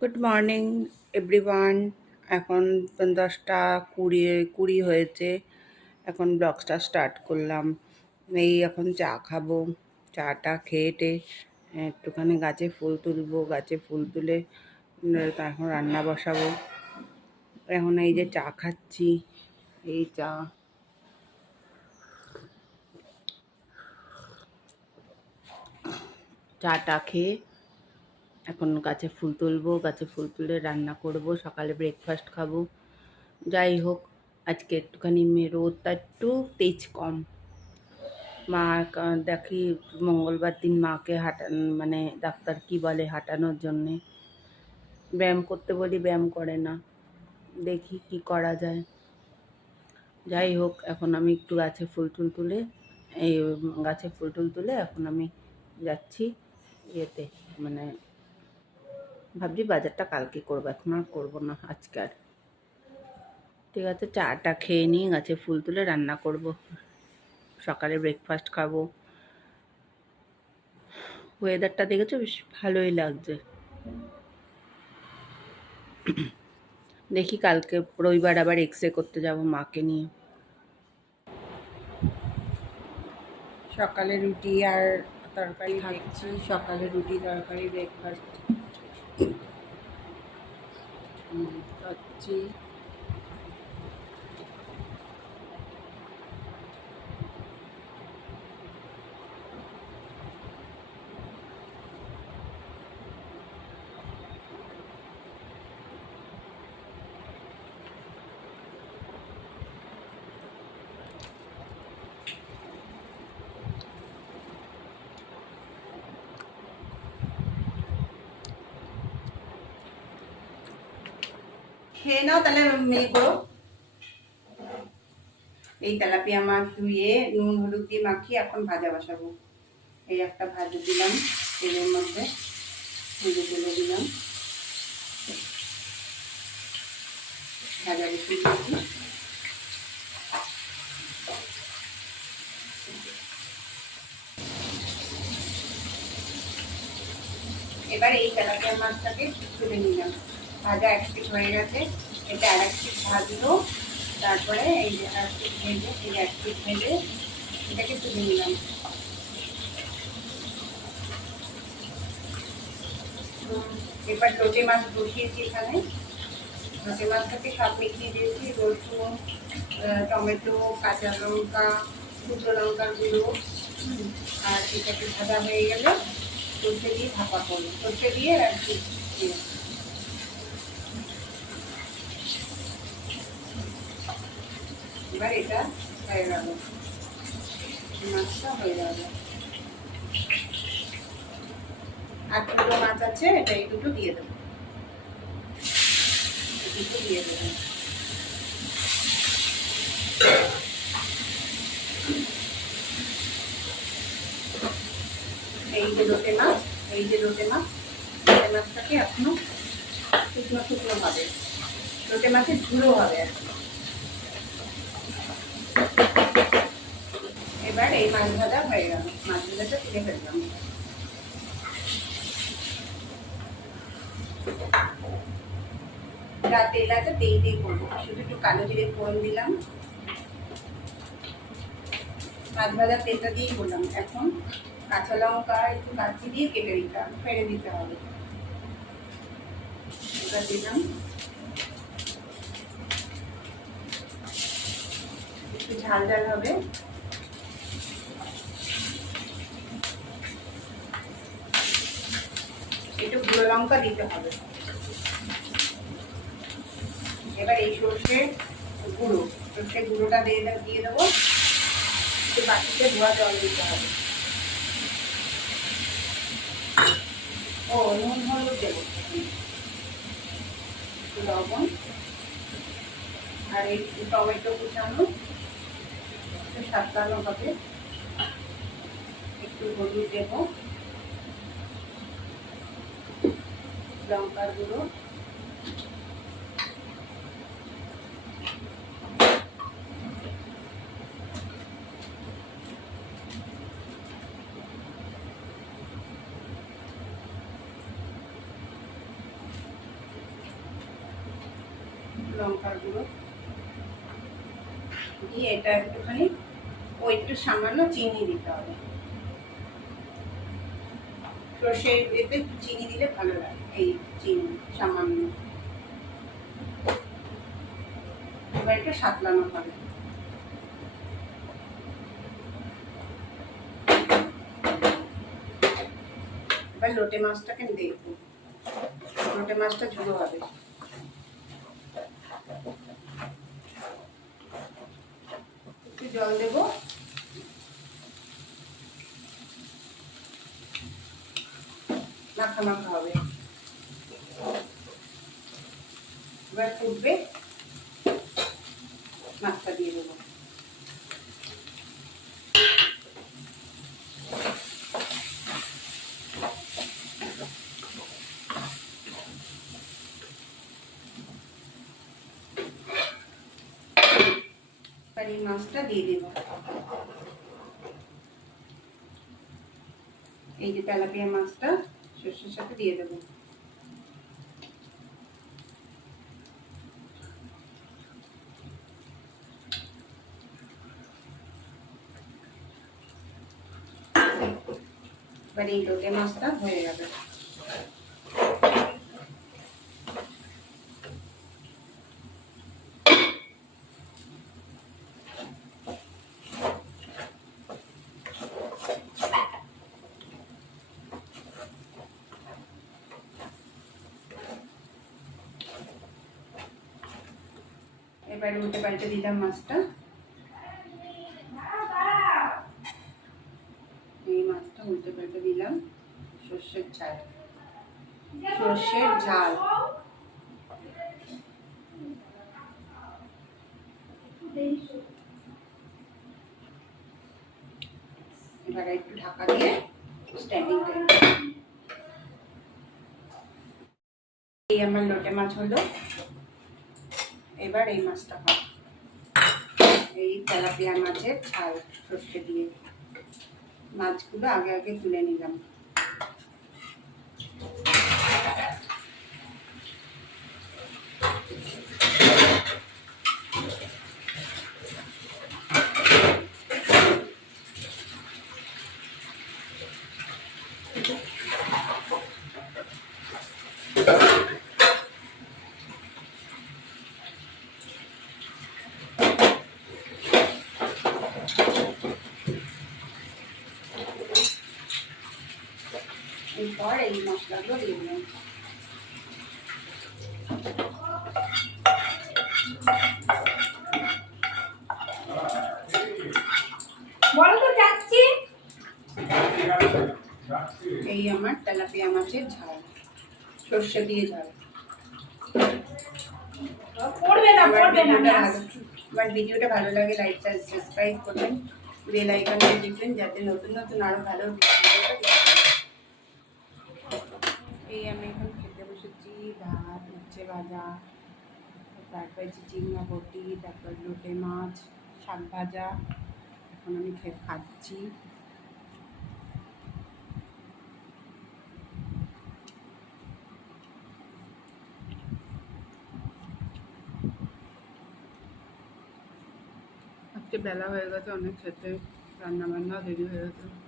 Good morning everyone এখন দশটা কুড়ি কুড়ি হয়েছে। এখন ব্লগসটা স্টার্ট করলাম। এই এখন চা খাব, চাটা খেয়েটে একটুখানি গাছে ফুল তুলবো, গাছে ফুল তুলে এখন রান্না বসাবো। এখন এই যে চা খাচ্ছি, এই চা। চাটা খেয়ে এখন গাছে ফুল তুলবো, গাছে ফুল তুলে রান্না করব, সকালে ব্রেকফাস্ট খাব। যাই হোক, আজকে একটুখানি রোদটা একটু তেজ কম। মা দেখি মঙ্গলবার দিন মাকে হাঁটান মানে ডাক্তার কি বলে হাঁটানোর জন্যে। ব্যায়াম করতে বলি, ব্যায়াম করে না। দেখি কি করা যায়। যাই হোক, এখন আমি একটু গাছে ফুল টুল তুলে, এই, গাছে ফুল টুল তুলে এখন আমি যাচ্ছি ইয়েতে মানে ভাবছি বাজারটা কালকে করব, এখন আর করব না, আজকে আর। ঠিক আছে, চাটা খেয়ে নিয়ে গাছে ফুল তুলে রান্না করব। সকালে ব্রেকফাস্ট খাব। ওয়েদারটা দেখেছ? বেশ ভালোই লাগছে। দেখি কালকে, রবিবার আবার এক্স রে করতে যাব মাকে নিয়ে। সকালে রুটি আর তরকারি খাচ্ছি সকালে রুটি, তরকারি ব্রেকফাস্ট খাচ্ছি খেয়ে নাও, তাহলে করো এই তেলাপিয়া মাছ ধুয়ে নুন, হলুদ দিয়ে মাখিয়ে এখন ভাজা বসাবো। এই একটা ভাজা দিলাম, তেলের মধ্যে। ভেজে তেলে দিলাম। ভাজা বেশি এবার এই তেলাপিয়া মাছটাকে তুলে নিলাম। ভাজা এক পিস হয়ে গেছে। এটা আর এক পিস ভাজলো তারপরে এই যে এক পিস ভেজে, এই এক পিস ভেজে এটাকে তুলে নিলাম এবার লোটে মাছ বসিয়েছি এখানে। লোটে মাছটাকে সব মিশিয়ে দিয়েছি, রসুন টমেটো, কাঁচা লঙ্কা, শুকনো লঙ্কার গুঁড়ো, আর এটাকে ভাজা হয়ে গেলে সর্ষে দিয়ে ভাপা করব। সর্ষে দিয়ে আর কি এবার এটা হয়ে গেল। মাছটা হয়ে যাবে আর দুটো মাছ আছে, এটা এই দুটো দিয়ে দেবো। দুটো দিয়ে দেবো। এই যে লোটে মাছ, এই যে লোটে মাছ লোটে মাছটাকে এখনও শুকনো শুকনো হবে। লোটে মাছের ঝুড়ো হবে এখনও এবার এই মাছ হয়ে গেল। মাছ ভাজাটা তেল আছে তেল দিয়ে করব। শুধু একটু কালো জিরে ফোড়ন দিলাম। মাছ ভাজার তেলটা দিয়েই করলাম। এখন কাঁচা লঙ্কা, একটু কাঁচি দিয়ে কেটে দিতাম ফেলে দিতে হবে। দিলাম। একটু ঝাল ঝাল হবে। একটু গুঁড়ো লঙ্কা দিতে হবে। এবার এই সর্ষে গুঁড়ো, সর্ষে গুঁড়োটা দিয়ে দিয়ে দেবো। একটু বাটিতে ধোয়া জল দিতে হবে। ও, নুন, হলুদ দেবো। লবণ। আর এই টমেটো কুচানো। সাতলানো হবে একটু হলুদ দেবো। লঙ্কার গুঁড়ো। লঙ্কার গুঁড়ো। দিয়ে এটা একটুখানি ও একটু সামান্য চিনি দিতে হবে। সর্ষের এতে একটু চিনি দিলে ভালো লাগে, এই চিনি সামান্য। এবার সাতলানো হবে এবার লোটে মাছটাকে দেখব। লোটে মাছটা ঝুলো হবে। জল দেবো। মাখা মাখা হবে। এবার ফুটবে। মাছটা দিয়ে দেবো এবার এই মাছটা দিয়ে দেবো। এই যে তেলাপিয়া মাছটা সর্ষের সাথে দিয়ে দেবো। এবার এই লোটে মাছটা হয়ে যাবে। এবারে উল্টে পাল্টে দিলাম মাছটা এই মাছটা উল্টে পাল্টে দিলাম সর্ষের ঝাল সর্ষের ঝাল এবারে একটু ঢাকা দিয়ে স্ট্যান্ডিং টাইম এই আমার লোটে মাছ হলো এবার এই মাছটা হয়। এই তেলাপিয়া মাছের ছাল সর্ষে দিয়ে। মাছগুলো আগে আগে তুলে নিলাম। এরপর এই মশলাগুলো দিয়ে দিলাম। বলো তো যাচ্ছি। এই আমার তেলাপিয়া মাছের ঝাল সর্ষে দিয়ে ঝাল। পড়বে না পড়বে না আমার ভিডিওটা ভালো লাগে লাইক সাবস্ক্রাইব করবেন। বেল আইকনটা টিপবেন যাতে নতুন নতুন আরও ভালো। এই আমি এখন খেতে বসেছি, ভাত, উচ্ছে ভাজা তারপর চিংড়া, বটি, তারপর লোটে মাছ, শাক ভাজা। এখন আমি খেয়ে খাচ্ছি। বেলা হয়ে গেছে, অনেক খেতে রান্না বান্না দেরি হয়ে গেছে।